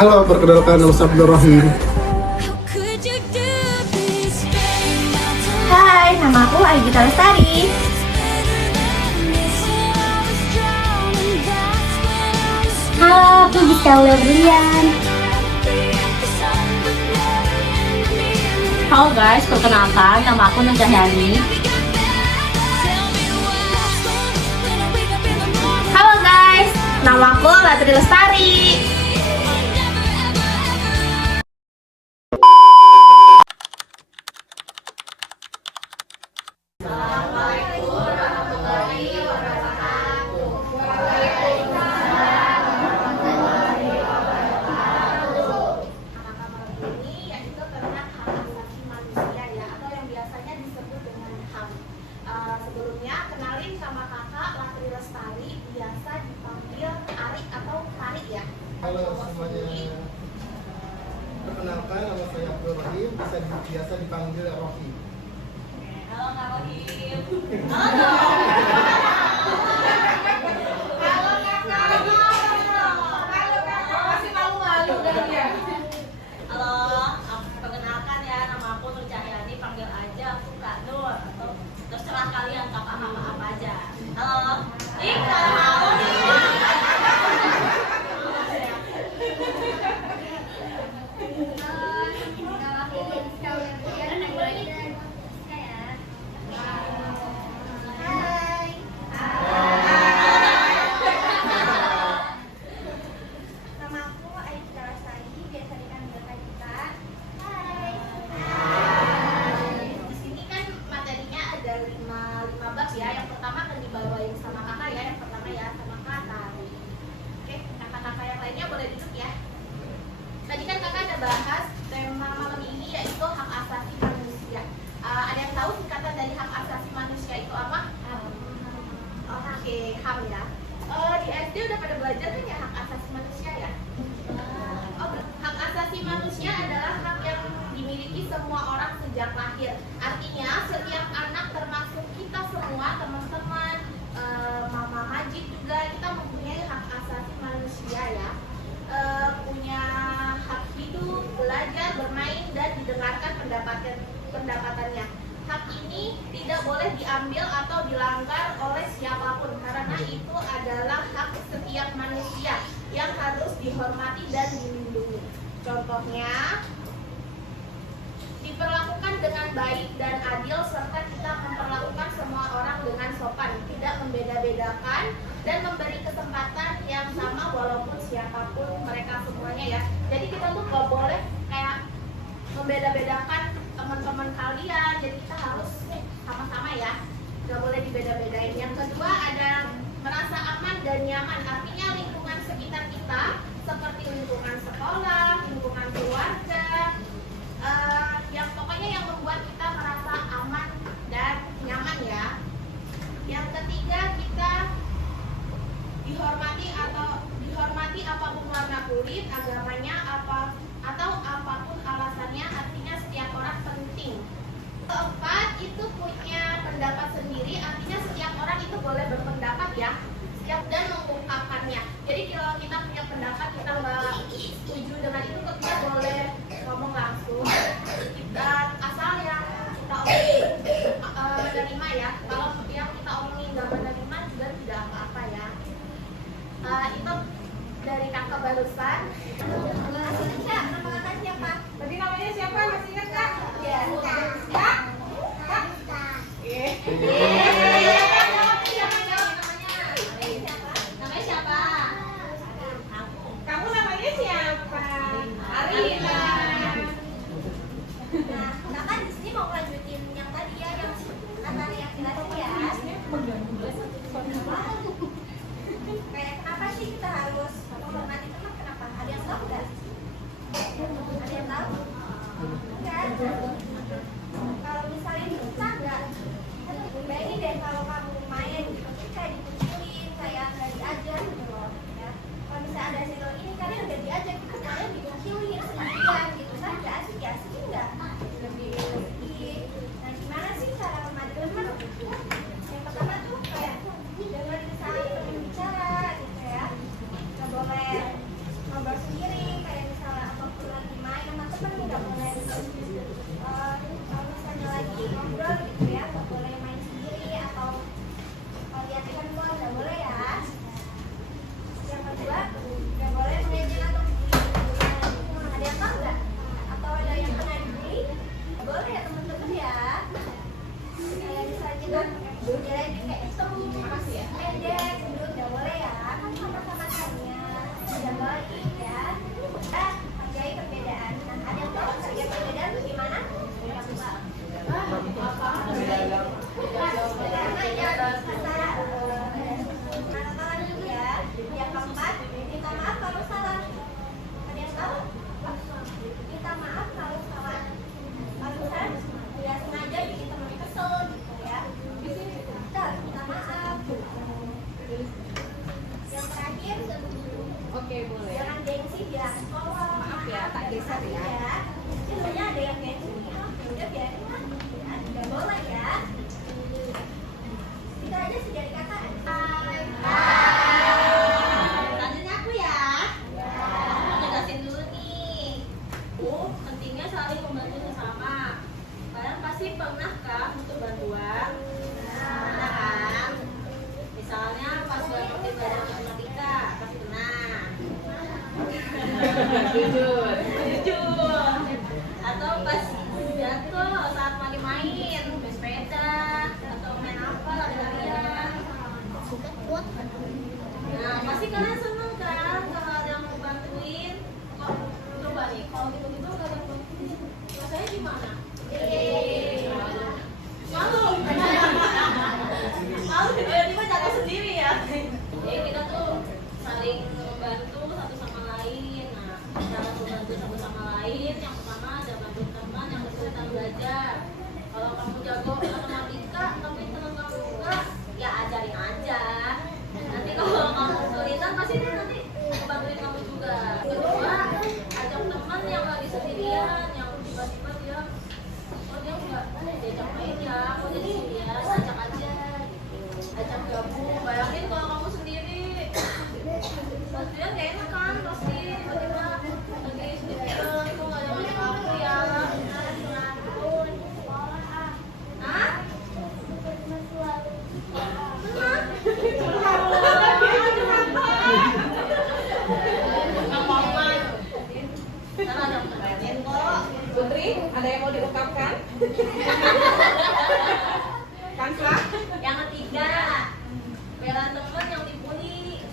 Halo, perkenalkan nama saya Abdul Rahim. Hai, nama aku Aigita Lestari. Halo, aku Giska Brilian. Halo guys, perkenalkan nama aku Najahyani. Halo guys, nama aku Latri Lestari. Sebelumnya, kenalin sama kakak Latri Lestari, biasa dipanggil Arik atau Tarik ya. Halo semuanya. Perkenalkan nama saya Abdul Rahim, biasa dipanggil Rohi. Halo Kak Rohim. Halo, perkenalkan ya, nama aku Nur Cahyani, panggil aja aku Kak Nur atau terserah kalian kakak mama apa aja. Halo, halo. Nama aku Aigita Lestari, biasa dipanggil Kak Gita. Hai. Di sini kan materinya ada 5 bab ya. Yang pertama akan dibawain sama kakak ya. Yang pertama ya sama Kak Tari. Oke, kakak-kakak yang lainnya boleh duduk ya. Tadi kan kakak ada bahas tema malam ini yaitu hak asasi manusia. Ada yang tahu singkatan dari hak asasi manusia itu apa? Oke, HAM ya. Di SD udah pada belajar kan ya hak asasi manusia ya? Hak asasi manusia adalah hak yang dimiliki semua orang sejak lahir. Artinya setiap anak termasuk kita semua, teman-teman, Mama Majid juga, kita mempunyai hak asasi manusia ya. Punya hak hidup, belajar, bermain, dan didengarkan pendapatannya. Hak ini tidak boleh diambil atau dilanggar oleh siapapun karena itu adalah hak setiap manusia yang harus dihormati dan dilindungi. Contohnya, diperlakukan dengan baik dan adil serta kita memperlakukan semua orang dengan sopan, tidak membeda-bedakan dan memberi kesempatan yang sama walaupun siapapun mereka semuanya ya. Jadi kita tuh gak boleh kayak membeda-bedakan teman-teman kalian, jadi kita harus sama-sama ya, gak boleh dibeda-bedain. Yang kedua ada merasa aman dan nyaman, artinya lingkungan sekitar kita seperti lingkungan sekolah, lingkungan keluarga, yang pokoknya yang membuat kita merasa aman dan nyaman ya. Yang ketiga kita dihormati apapun warna kulit, agamanya apa atau apapun alasannya, artinya setiap orang penting. Keempat itu punya pendapat sendiri, artinya setiap orang itu boleh berpendapat ya, dan mengungkapkannya. Jadi kalau kita punya pendapat, kita nggak setuju dengan itu, kita boleh ngomong langsung. Kita asal yang kita menerima ya. Kalau yang kita omongin nggak menerima juga tidak apa-apa ya. Itu dari kakak barusan. Nama kakak siapa? Tadi namanya siapa? Masih ingat Kak? Ya. Kak? Kak? Jalan kayak itu pendek, dulu nggak boleh ya. Kan sama-sama hanya tidak baik ya. Hargai perbedaan. Nah, ada yang tahu hargai perbedaan itu gimana? Karena ya kata dulu ya. Yang keempat, minta maaf kalau salah. Ada yang tahu? Minta maaf kalau salah. Barusan tidak sengaja bikin teman kesel gitu ya. Kita minta maaf. Yang terakhir, Oke, boleh. jangan gengsi di sekolah. Maaf ya, tak geser ya. Sebenarnya ada yang gengsi. Udah biarin lah. Ya, tidak boleh ya. Kita aja sudah dikatakan. Lanjutnya aku ya. Jelasin dulu nih. Pentingnya saling membantu sesama. Kalian pasti pernah kan butuh bantuan? Pernah kan? Misalnya pas ngerti belajar matematika, pasti pernah. Jujur. Jujur. Atau pas jatuh saat lagi main sepeda atau main apa lari-larian. Nah, pasti kalian seneng kan kalau ada yang mau bantuin. Kok coba nih, kalau gitu-gitu gak ada yang bantuin, rasanya gimana? Malu. Malu tiba-tiba jatuh sendiri ya. Jadi kita tuh saling membantu satu sama lain. Nah, cara membantu satu sama lain, yang pertama ada bantu teman yang kesulitan belajar. Kalau kamu jago matematika tapi teman kamu enggak, ya ajarin aja. Nanti kalau kamu kesulitan pasti dia nanti bantuin kamu juga. Kedua, ajak teman yang lagi sendirian, yang tiba-tiba dia enggak diajak main ya, dia sendirian, ajak aja gitu. Ajak gabung. Bayangin kalau kamu sendiri, pastinya gak enak kan, pasti tiba-tiba lagi sendirian itu gak ada yang aku ya. Hah? Putri, ada yang mau diungkapkan? Kansla? Yang ketiga, bela teman yang dibully.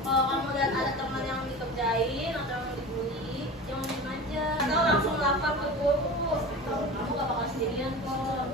Kalau kamu lihat ada teman yang dikerjain atau yang dibully, jangan diem aja. Atau langsung lapor ke guru. Kamu gak bakal sendirian kok.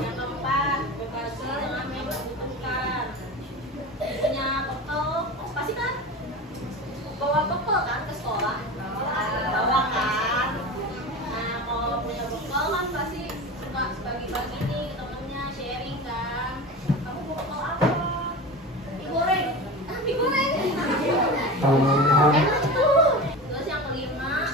Yang keempat, berbagi dengan yang membutuhkan. Punya bekal, pasti kan bawa bekal kan ke sekolah. Bawa kan. Nah, kalau punya bekal kan pasti suka bagi-bagi nih ke temennya, sharing kan. Kamu bawa bekal apa? Mie goreng. Mie goreng. Enak tuh. Terus yang kelima,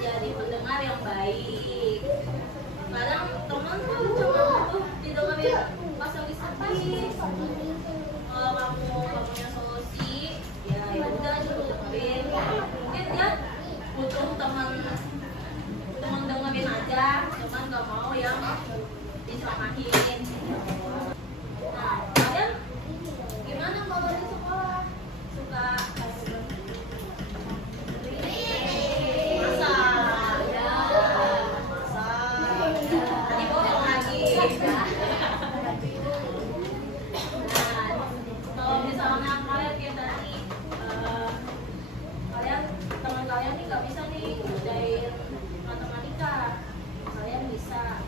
jadi pendengar yang baik. Kadang teman tuh cuma butuh didengerin pas lagi sakit. Kalau kamu gak punya solusi, ya udah cuma dengerin. Mungkin dia butuh teman dengerin aja, cuman gak mau yang diselamahin. Nah, kalian gimana kalau di sekolah? Suka masak? Ya, masak. Tadi bohong lagi. Nah, kalau misalnya kalian kayak tadi, teman kalian nih nggak bisa nih ngerjain matematika, kalian bisa,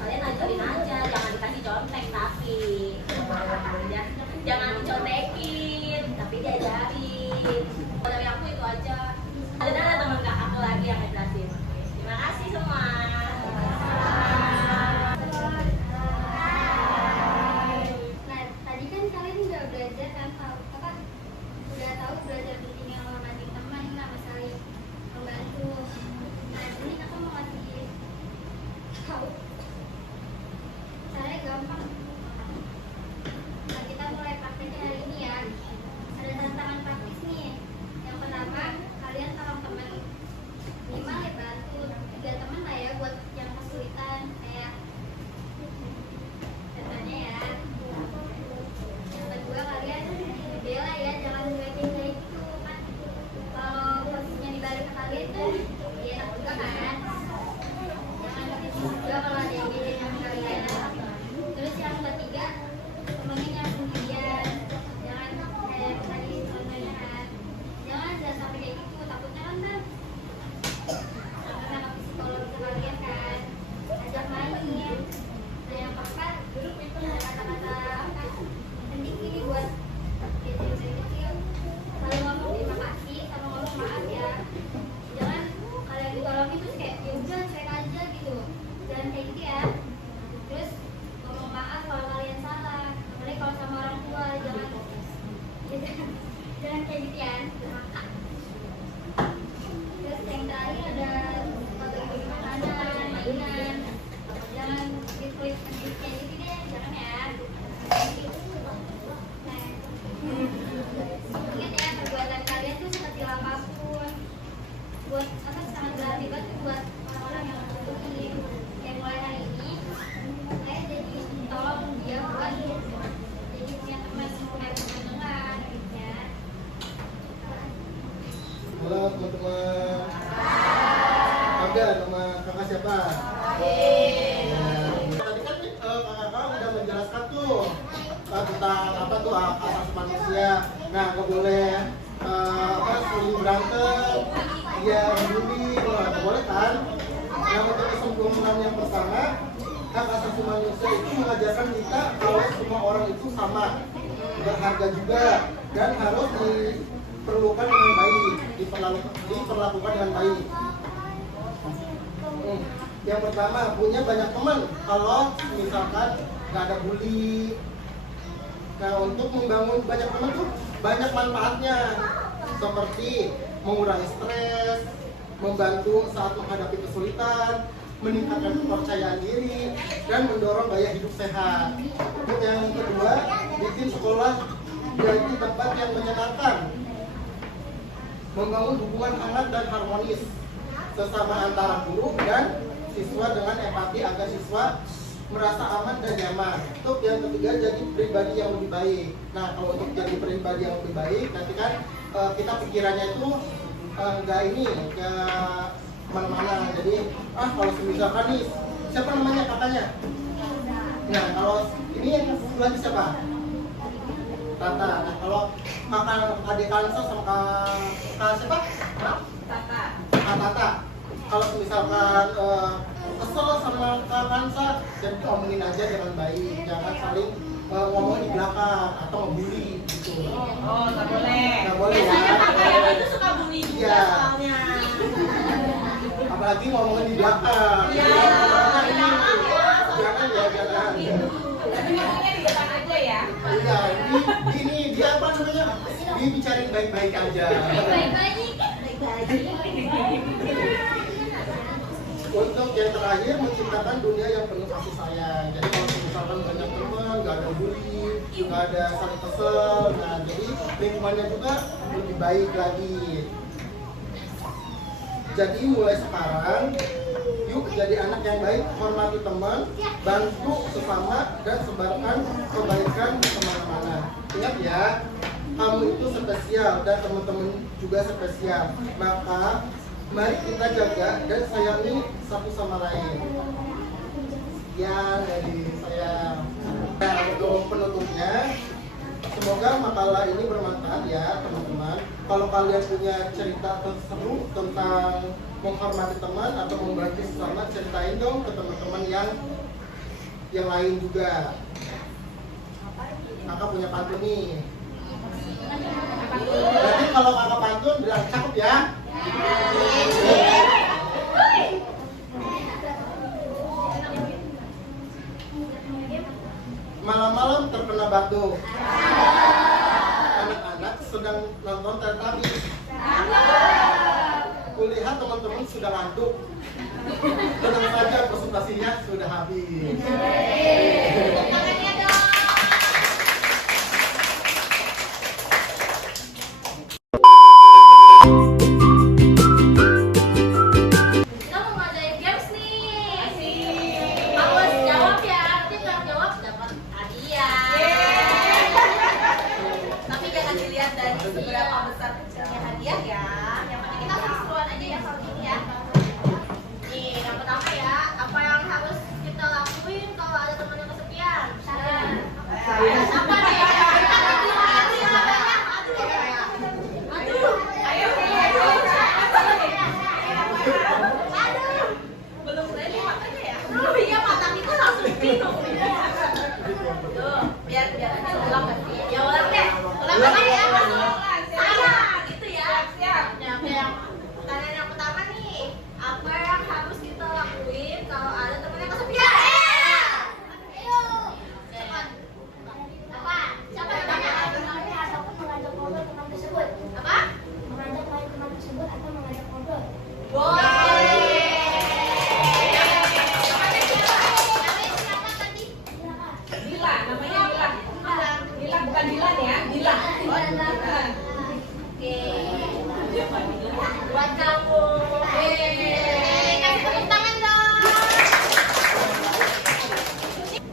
kalian ajarin aja, jangan dikasih contek tapi, ya, jangan dicontekin, tapi diajarin. Kalau dari aku itu aja. Ada teman aku lagi yang ngejelasin. Terima kasih semua. Nah, tadi kan kalian udah belajar kan, udah tahu belajar pentingnya menghormati teman sama saling membantu. Nah, ini aku mau kasih tahu caranya gampang. Nah, kita mulai prakteknya hari ini ya. tentang apa tuh hak asasi manusia. Nah, nggak boleh saling berantem, dia bully, nggak boleh kan? Nah, untuk kesempurnaan yang pertama, hak asasi manusia itu mengajarkan kita kalau semua orang itu sama, berharga juga, dan harus diperlukan dengan baik, diperlakukan dengan baik. Yang pertama, punya banyak teman. Kalau misalkan nggak ada bully, nah untuk membangun banyak teman tuh banyak manfaatnya, seperti mengurangi stres, membantu saat menghadapi kesulitan, meningkatkan kepercayaan diri, dan mendorong gaya hidup sehat. Yang kedua, bikin sekolah jadi tempat yang menyenangkan, membangun hubungan hangat dan harmonis sesama antara guru dan siswa dengan empati agar siswa merasa aman dan nyaman. Untuk yang ketiga, jadi pribadi yang lebih baik. Nah, kalau untuk jadi pribadi yang lebih baik, nanti kan kita pikirannya itu nggak mana-mana. Jadi kalau misalkan nih, siapa namanya kakaknya? Nah, kalau ini yang lagi siapa? Tata. Nah, kalau kakak adik Kansa sama kakak siapa? Tata. Kak Tata. Kalau misalkan kesel sama kakak Kansa, jadi omongin aja dengan baik, jangan saling ngomong di belakang atau ngebully gitu. Oh, nggak boleh. Nggak boleh ya. Biasanya kakak yang itu suka bully juga Iya. soalnya. Apalagi ngomongin di belakang. Iya. Jangan ya, jangan. Tapi ngomongnya di depan aja ya. Iya, ini dia apa namanya? Dia bicarain baik-baik aja. Baik-baik. Untuk yang terakhir, menciptakan dunia yang penuh kasih sayang. Jadi kalau misalkan banyak teman, nggak ada bully, nggak ada saling kesel, nah jadi lingkungannya juga lebih baik lagi. Jadi mulai sekarang, yuk jadi anak yang baik, hormati teman, bantu sesama, dan sebarkan kebaikan kemana-mana. Ingat ya, kamu itu spesial dan teman-teman juga spesial. Maka mari kita jaga dan sayangi satu sama lain. Ya, dari saya. Nah, untuk penutupnya, semoga makalah ini bermanfaat ya teman-teman. Kalau kalian punya cerita seru tentang menghormati teman atau membantu sesama, ceritain dong ke teman-teman yang lain juga. Kakak punya pantun nih. Jadi kalau kakak pantun bilang cakep ya. Malam-malam terkena batu. Anak-anak sedang nonton Teletubbies. Kulihat teman-teman sudah ngantuk. Tenang saja, presentasinya sudah habis. Tangannya dong. Kita mau ngadain games nih. Asik. Awas jawab ya. Nanti kalau jawab dapat hadiah. Tapi jangan dilihat dari seberapa besar kecilnya hadiah ya. Yang penting kita seru-seruan aja ya soal ini ya. Nih, yang pertama ya, apa yang harus kita lakuin kalau ada teman yang kesepian? Apa nih? Belum ready makanya ya. Iya, mata kita langsung minum. Tuh, biar nanti ulang kan? Ya ulang deh. Ulang apa ya? Saya gitu ya. Siap. Yang pertanyaan yang pertama nih, apa yang harus kita lakuin kalau ada teman yang kesepian? Ayo. Cepat. Apa? Siapa yang tanya? Ataupun mengajak ngobrol teman tersebut. Apa? Mengajak main teman tersebut atau mengajak ngobrol. Boleh. Dila, namanya Dila. Dila bukan Dilan ya, Dila. Oh, Dila. Oke. Buat kamu. Kasih tepuk tangan dong.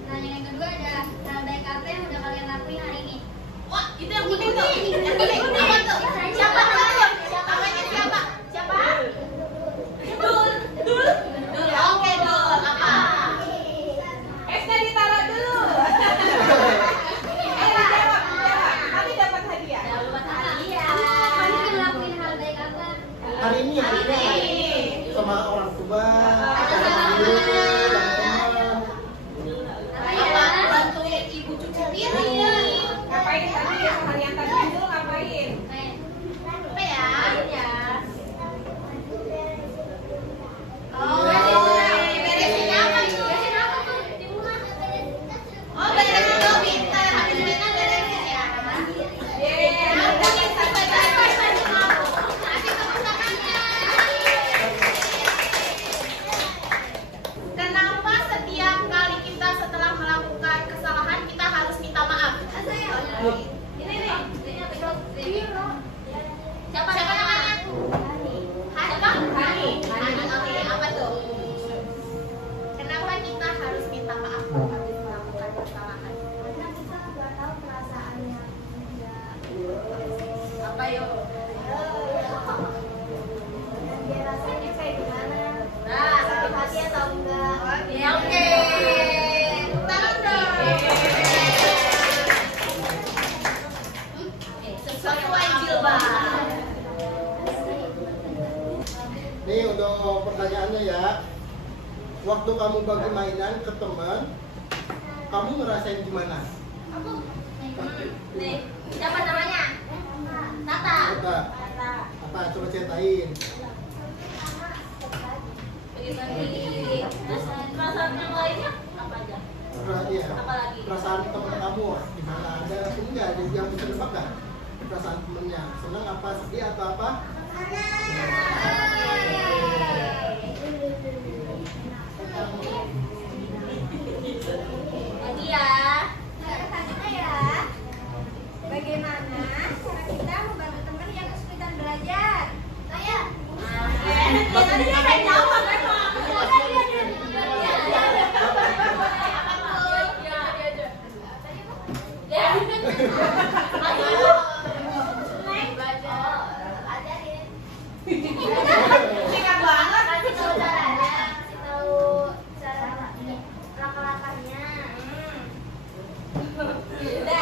Nah, yang kedua ada hal baik apa yang udah kalian lakuin hari ini? Wah, itu yang kuning tuh. Yang kuning. Apa tuh? Siapa namanya? Namanya siapa? Siapa? Dul. Dul. Dul. Oke, Dul. Apa? Esnya ditaruh dulu. Ini. Ngapain tadi seharian tadi itu ngapain? Apa ya? Ya. Oh, beresin apa tuh? Beresin apa tuh? Di rumah. Oh, beresin dong, pintar. Habis minta beresin ya. Udah, bye. Kasih tepuk tangannya. Kenapa setiap kali kita setelah melakukan kesalahan kita harus minta maaf? Ini nih. Siapa namanya? Siapa? Hani. Oke, apa tuh? Kenapa kita harus minta maaf kalau habis melakukan kesalahan? Karena kita nggak tahu perasaannya. Apa yuk? Dan dia rasanya kayak gimana? Nah, Sakit hati atau enggak? ya oke. Tangan dong. Sesuai jilbab. Nih untuk pertanyaannya ya. Waktu kamu bagi mainan ke teman, kamu ngerasain gimana? Nih, siapa namanya? Tata. Coba, apa? Coba ceritain. Bagi-bagi. Terus perasaan yang lainnya apa aja? Iya. Apa lagi? Perasaan teman kamu gimana? Ada atau enggak? Ada yang bisa nebak nggak? Perasaan temennya senang apa, sedih atau apa? Lagi ya. Selanjutnya ya, bagaimana cara kita membantu teman yang kesulitan belajar? Saya. Tadi dia pengen jawab memang. Singkat banget. Kasih tahu caranya, kasih tahu cara laka-lakanya. Udah,